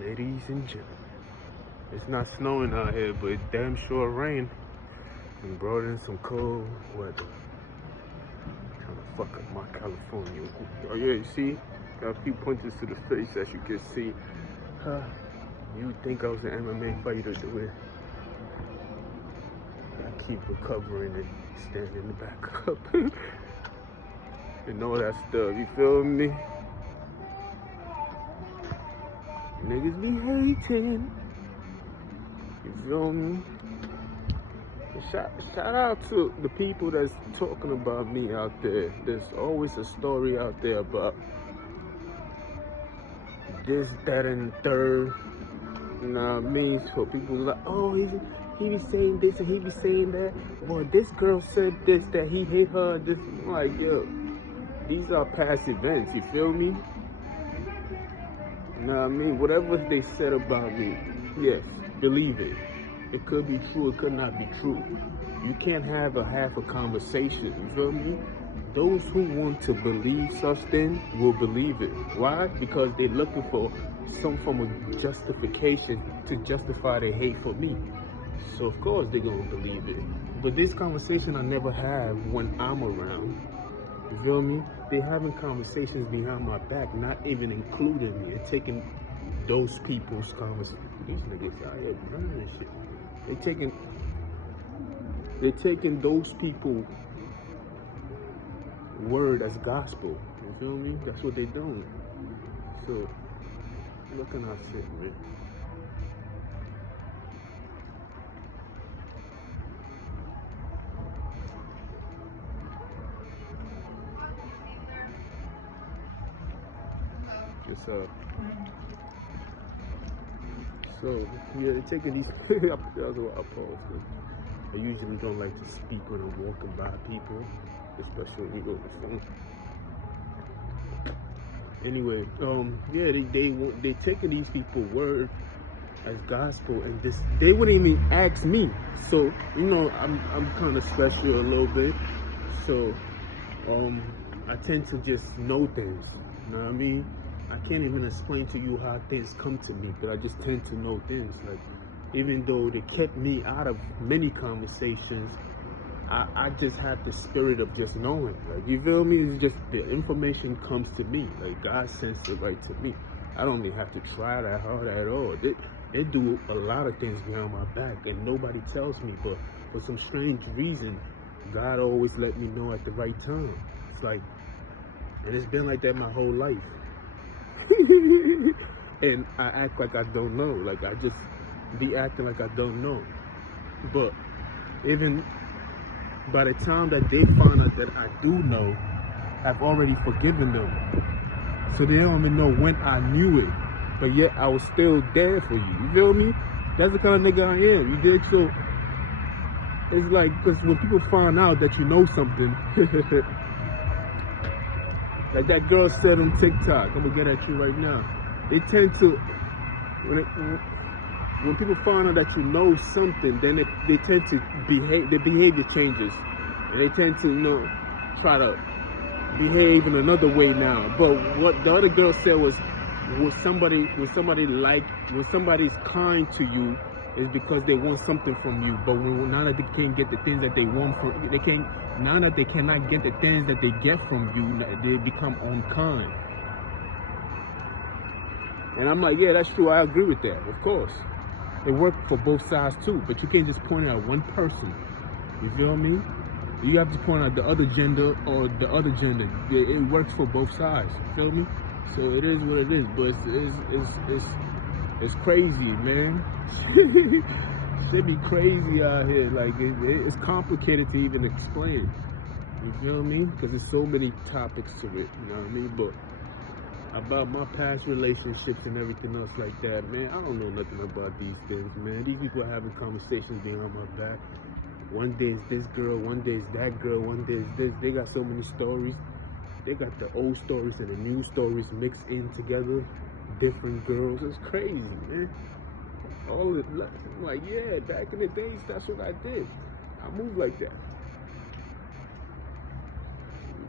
Ladies and gentlemen, it's not snowing out here, but it damn sure rained and brought in some cold weather. Trying to fuck up my California. Oh yeah, you see? Got a few punches to the face, as you can see. You would think I was an MMA fighter the way I keep recovering and standing the back up. And all that stuff, you feel me? Niggas be hating. You feel me? Shout out to the people that's talking about me out there. There's always a story out there about this, that, and the third. You know what I mean? So people like, oh, he be saying this and he be saying that. Well, this girl said this, that he hate her. This, I'm like, yo, these are past events. You feel me? You know what I mean? Whatever they said about me, yes, believe it. It could be true, it could not be true. You can't have a half a conversation, you feel me? Those who want to believe such things will believe it. Why? Because they're looking for some form of justification to justify their hate for me. So of course they're gonna believe it. But this conversation I never have when I'm around. You feel me? They're having conversations behind my back, not even including me, and taking those people's conversations. These niggas out here running and shit. They're taking those people word as gospel. You feel me? That's what they're doing. So look at our shit, man. Just so yeah, they're taking these. That's what I pause. I usually don't like to speak when I'm walking by people, especially when we go to the phone. Anyway, yeah, they taking these people word as gospel, and this they wouldn't even ask me. So you know, I'm kind of special a little bit. So I tend to just know things. You know what I mean? I can't even explain to you how things come to me, but I just tend to know things. Like, even though they kept me out of many conversations, I just have the spirit of just knowing. Like, you feel me? It's just the information comes to me. Like, God sends it right to me. I don't even have to try that hard at all. They do a lot of things behind my back, and nobody tells me. But for some strange reason, God always let me know at the right time. It's like, and it's been like that my whole life. And I act like I don't know. Like, I just be acting like I don't know. But even by the time that they find out that I do know, I've already forgiven them. So they don't even know when I knew it. But yet I was still there for you. You feel me? That's the kind of nigga I am. You dig? So it's like, because when people find out that you know something, like that girl said on TikTok, I'm gonna get at you right now. They tend to, when people find out that you know something, then they tend to behave, their behavior changes. And they tend to, you know, try to behave in another way now. But what the other girl said was, when somebody's kind to you, is because they want something from you. But now that they can't get the things that they want from, now that they cannot get the things that they get from you, they become unkind. And I'm like, yeah, that's true. I agree with that. Of course, it works for both sides too. But you can't just point out one person. You feel me? You have to point out the other gender or the other gender. It works for both sides. You feel me? So it is what it is. But it's crazy, man. Shit be crazy out here. Like, it's complicated to even explain. You feel me? Because there's so many topics to it. You know what I mean? But about my past relationships and everything else like that, man, I don't know nothing about these things, man. These people are having conversations behind my back. One day it's this girl, one day it's that girl, one day it's this. They got so many stories. They got the old stories and the new stories mixed in together. Different girls. It's crazy, man. All of it, I'm like, yeah, back in the days, that's what I did. I moved like that.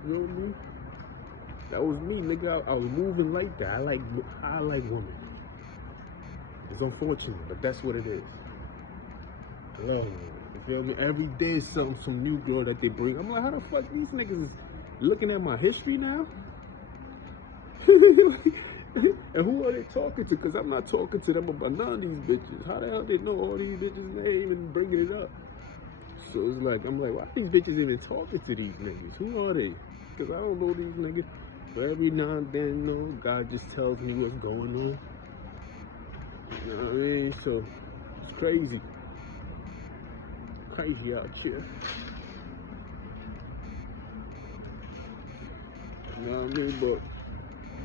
You know me? That was me, nigga. I was moving like that. I like women. It's unfortunate, but that's what it is. Lord, you feel me? Every day some new girl that they bring. I'm like, how the fuck these niggas is looking at my history now? And who are they talking to? Because I'm not talking to them about none of these bitches. How the hell they know all these bitches' names and bringing it up? So it's like, I'm like, why these bitches even talking to these niggas? Who are they? Because I don't know these niggas. But every now and then, you know, God just tells me what's going on. You know what I mean? So it's crazy. Crazy out here. You know what I mean? But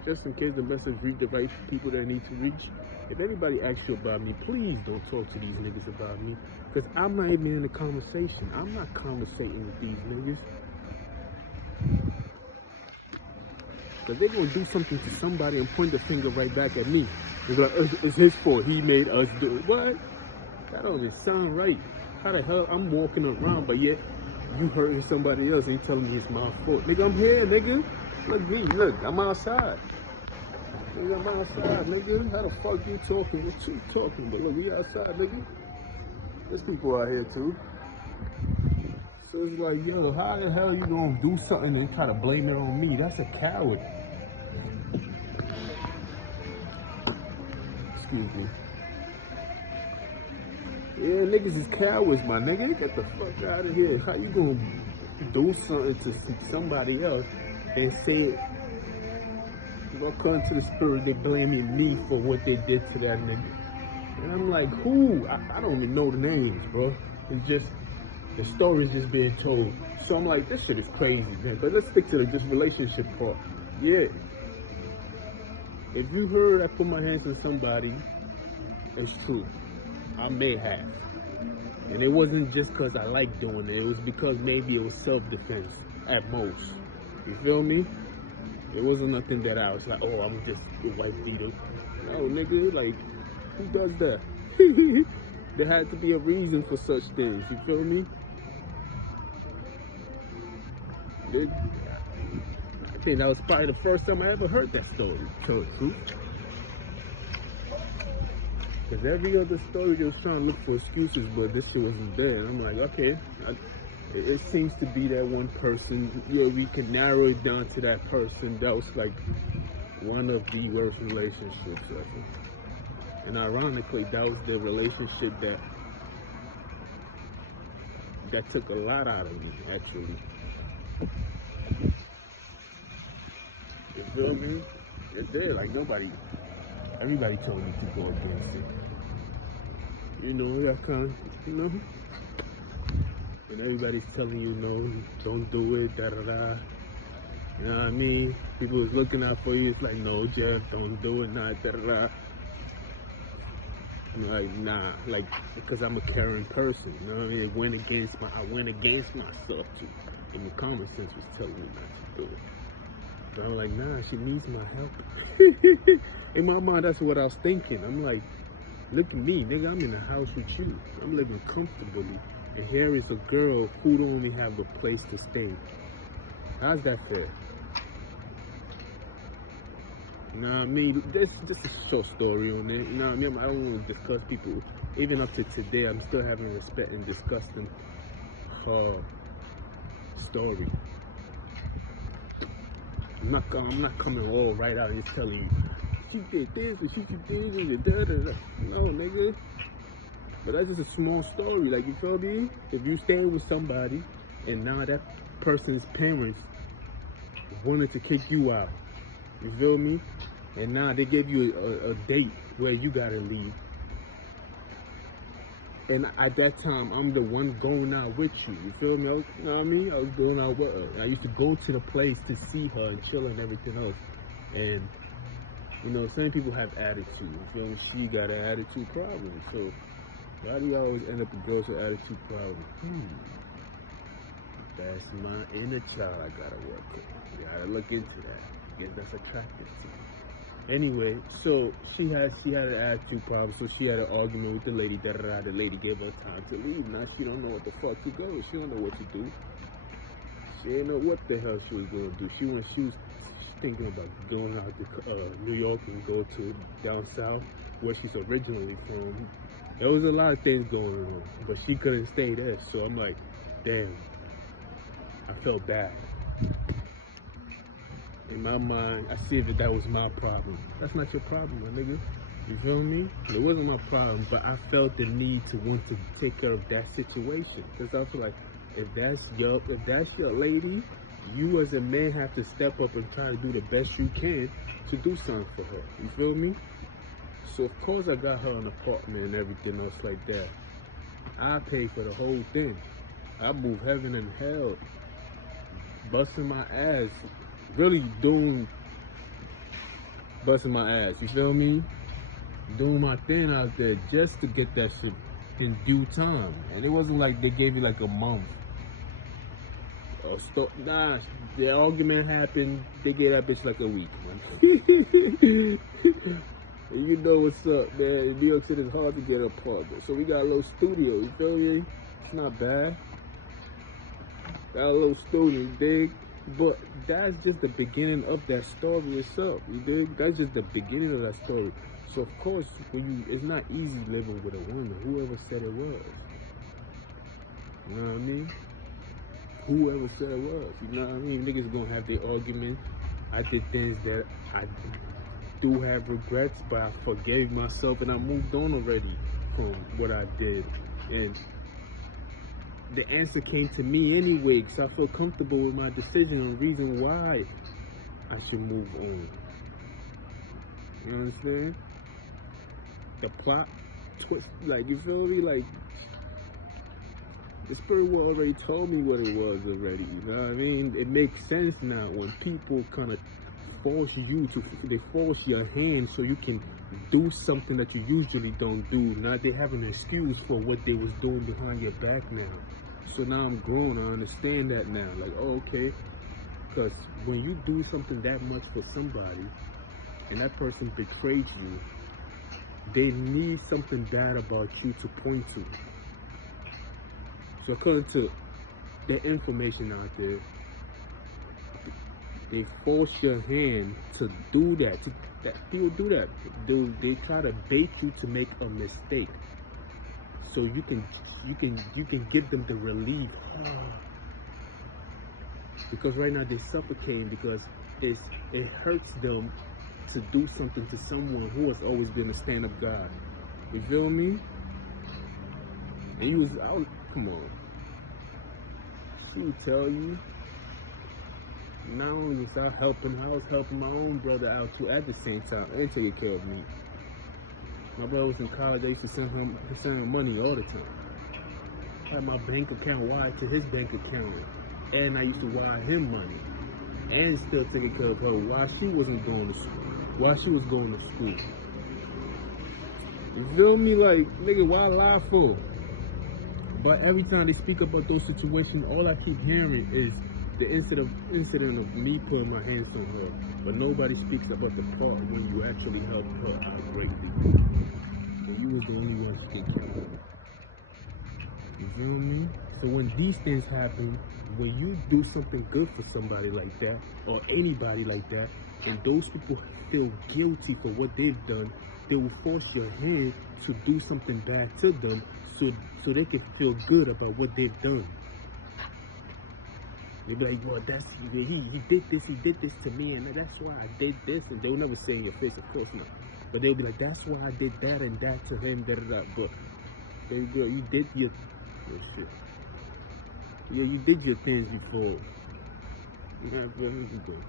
just in case the message reach the right people that need to reach, if anybody asks you about me, please don't talk to these niggas about me. Because I'm not even in the conversation. I'm not conversating with these niggas. Because they're going to do something to somebody and point the finger right back at me. And be like, it's his fault. He made us do it. What? That don't even sound right. How the hell I'm walking around, but yet you hurting somebody else and you telling me it's my fault. Nigga, I'm here, nigga. Look me, look, I'm outside. Nigga, I'm outside, nigga. How the fuck you talking? What you talking? But look, we outside, nigga. There's people out here too. So it's like, yo, how the hell you gonna do something and try to blame it on me? That's a coward. Excuse me. Yeah, niggas is cowards, my nigga. Get the fuck out of here. How you gonna do something to somebody else and say it? According to the spirit, they blaming me for what they did to that nigga. And I'm like, who? I don't even know the names, bro. It's just, the story's just being told. So I'm like, this shit is crazy, man. But let's stick to the just relationship part. Yeah. If you heard I put my hands on somebody, it's true. I may have. And it wasn't just because I like doing it. It was because maybe it was self-defense at most. You feel me? It wasn't nothing that I was like, oh, I'm just a wife beater. No, nigga, like, who does that? There had to be a reason for such things. You feel me? I think that was probably the first time I ever heard that story. Tell the truth. Because every other story they was trying to look for excuses, but this shit wasn't there. And I'm like, okay, it seems to be that one person. Yeah, we can narrow it down to that person. That was like one of the worst relationships ever. And ironically, that was the relationship that took a lot out of me, actually. You feel me? It did. Like everybody told me to go against it. You know, that kind, you know? And everybody's telling you, no, don't do it, da-da-da. You know what I mean? People was looking out for you. It's like, no, Jeff, don't do it, nah, da-da-da. I'm like, nah, like, because I'm a caring person, you know what I mean? I went against myself, too. And the common sense was telling me not to do it. But I'm like, nah, she needs my help. In my mind, that's what I was thinking. I'm like, look at me, nigga, I'm in the house with you. I'm living comfortably. And here is a girl who don't even have a place to stay. How's that fair? You know what I mean? This is a short story on it. You know what I mean? I don't want to discuss people. Even up to today, I'm still having respect and discussing her story. I'm not coming all right out and just telling you, she did this and she did this and da-da-da. No, nigga. But that's just a small story, like, you feel me? If you staying with somebody and now that person's parents wanted to kick you out, you feel me? And now they give you a date where you gotta leave. And at that time, I'm the one going out with you. You feel me? You know what I mean? I was going out with her. I used to go to the place to see her and chill and everything else. And, you know, some people have attitude. You feel me? She got an attitude problem. So, why do you always end up with girls with attitude problem? That's my inner child I gotta work with. You gotta look into that. Get that's attractive to me. Anyway, so she had an attitude problem, so she had an argument with the lady. The lady gave her time to leave. Now she don't know what the fuck to go. She don't know what to do. She didn't know what the hell she was gonna do. thinking about going out to New York and go to down south where she's originally from. There was a lot of things going on, but she couldn't stay there. So I'm like, damn, I felt bad. In my mind, I see that was my problem. That's not your problem, my nigga. You feel me? It wasn't my problem, but I felt the need to want to take care of that situation. Because I feel like if that's your lady, you as a man have to step up and try to do the best you can to do something for her. You feel me? So of course I got her an apartment and everything else like that. I paid for the whole thing. I moved heaven and hell, busting my ass, really busting my ass. You feel me? Doing my thing out there just to get that shit in due time. And it wasn't like they gave you like a month. Nah, the argument happened, they gave that bitch like a week, man. You know what's up, man. In New York City, it's hard to get an apartment. So we got a little studio, you feel me? It's not bad. Got a little studio, you dig? But that's just the beginning of that story itself, you dig? That's just the beginning of that story. So of course, it's not easy living with a woman. Whoever said it was. You know what I mean? Whoever said it was. You know what I mean? Niggas gonna have their argument. I did things that I do have regrets, but I forgave myself and I moved on already from what I did. And the answer came to me anyway, because I feel comfortable with my decision and the reason why I should move on. You understand? The plot twist, like, you feel me? Like, the spirit world already told me what it was already, you know what I mean? It makes sense now when people kind of they force your hand so you can do something that you usually don't do. Now they have an excuse for what they was doing behind your back now. So now I'm grown, I understand that now. Like, oh, okay, because when you do something that much for somebody and that person betrayed you, they need something bad about you to point to. So according to the information out there, they force your hand to do that. People do that. They try to bait you to make a mistake, so you can give them the relief. Because right now they're suffocating because it hurts them to do something to someone who has always been a stand-up guy. You feel me? And he was out. Come on. She would tell you. Not only was I helping her, I was helping my own brother out too at the same time and taking care of me. My brother was in college. I used to send him money all the time. I had my bank account wired to his bank account, and I used to wire him money, and still taking care of her while she wasn't going to school. While she was going to school. You feel me? Like, nigga, why lie for? But every time they speak about those situations, all I keep hearing is the incident of me putting my hands on her, but nobody speaks about the part when you actually helped her out greatly. And you was the only one to get killed. You feel me? So when these things happen, when you do something good for somebody like that, or anybody like that, and those people feel guilty for what they've done, they will force your hand to do something bad to them so they can feel good about what they've done. They'll be like, well, he did this to me, and that's why I did this. And they'll never say in your face, of course not. But they'll be like, that's why I did that and that to him, da-da-da. But, baby girl, you did your shit. Yeah, you did your things before. You know what I'm saying?